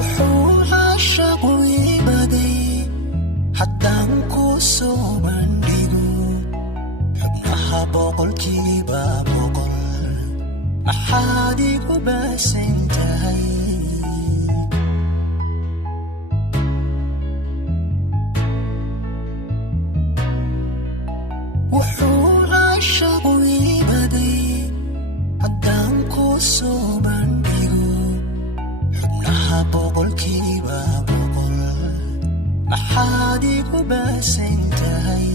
wuxuu caashaqu iibaday haddaan ku soo bandhigo xubnaha boqolkiiba boqol maxaad igu baasan tahay wuxuu caashaqu iibaday haddaan ku soo bandhigo xubnaha boqolkiiba boqol maxaad igu baasan tahay.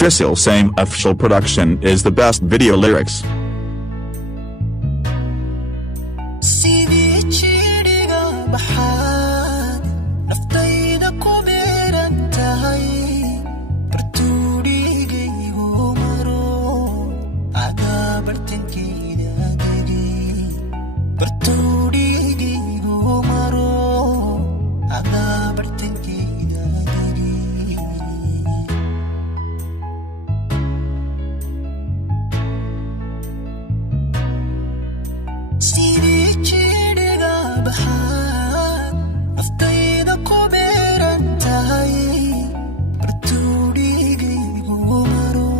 Fasil Same Official Production is the best video lyrics. Sidii jidhiga baxaad naftayda ku beeran tahay bartuudhigaygu maro adaa bartankeeda degi bartuudhigaygu maro adaa bartankeeda degi sidii jidhiga baxaad naftayda ku beeran tahay bartuudhigaygu maro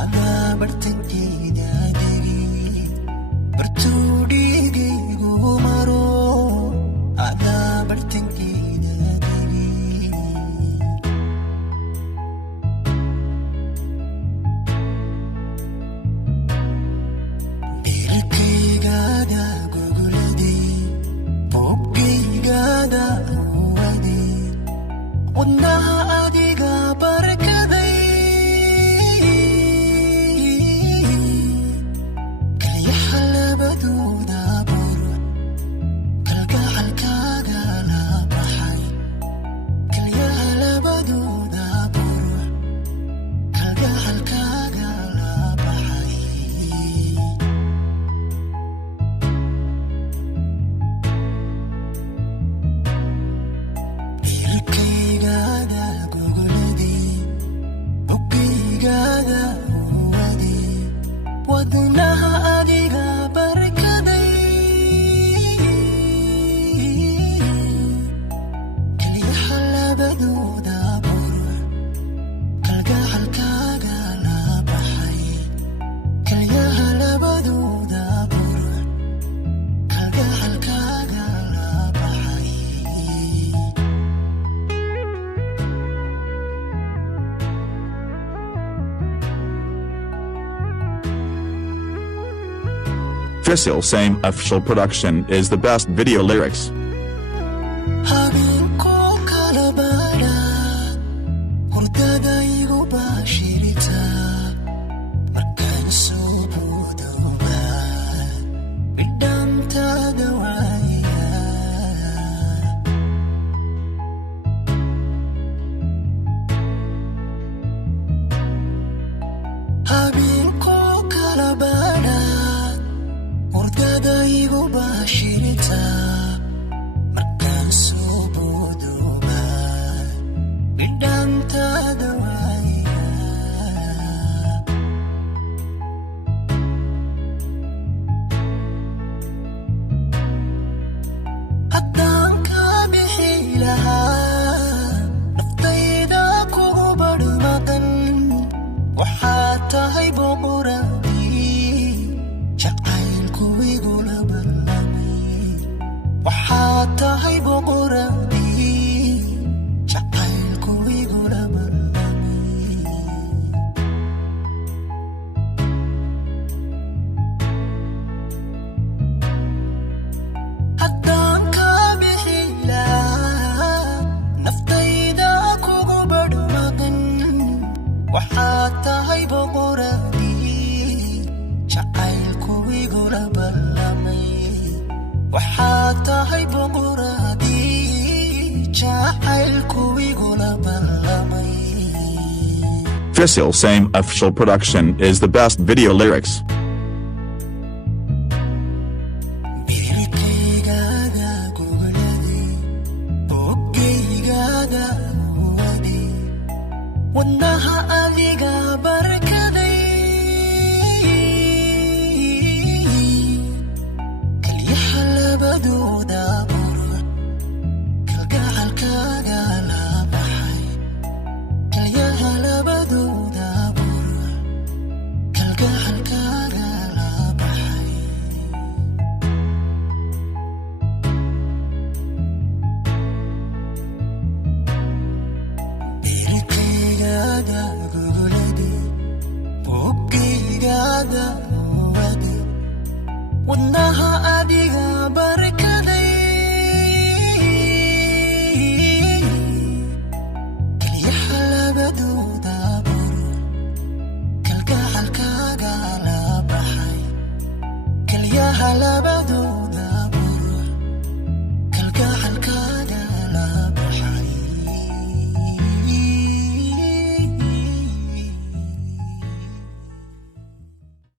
adaa bartankeeda degi bartuudhigaygu maro adaa bartankeeda degi Beerkaygaada gogoladay boobkaygaada uwaday wadnaha adiga barkaday kalyaha labadooda buro kalgacalkaaga la baxay kalyaha labadooda buro kalgacalkaaga la baxay Beerkaygaada gogoladay boobkaygaada uwaday wadnaha adiga barkaday kalyaha labadooda buro kalgacalkaaga la baxay kalyaha labadooda buro kalgacalkaaga la baxay Fasil Same Official Production is the best video lyrics. habeenkoo kala baadha hurdada igu baashirita markaan soo boodooba bidhaantaada waaya habeenkoo kala baadha hurdada igu baashirita markaan soo boodooba bidhaantaada waaya haddaan ka bixi lahaa naftayda kugu badhmaqan waxaad tahay boqoradii jacaylku igula ballamay waxaad tahay boqoradii jacaylku igula ballamay haddaan ka bixi lahaa naftayda kugu badhmaqan waxaad tahay boqoradii jacaylku igula ballamay waxaad tahay boqoradii jacaylku igula ballamay. Fasil Same Official Production is the best video lyrics. Beerkaygaada gogoladay boobkaygaada uwaday wadnaha adiga barkaday kalyaha laba labadooda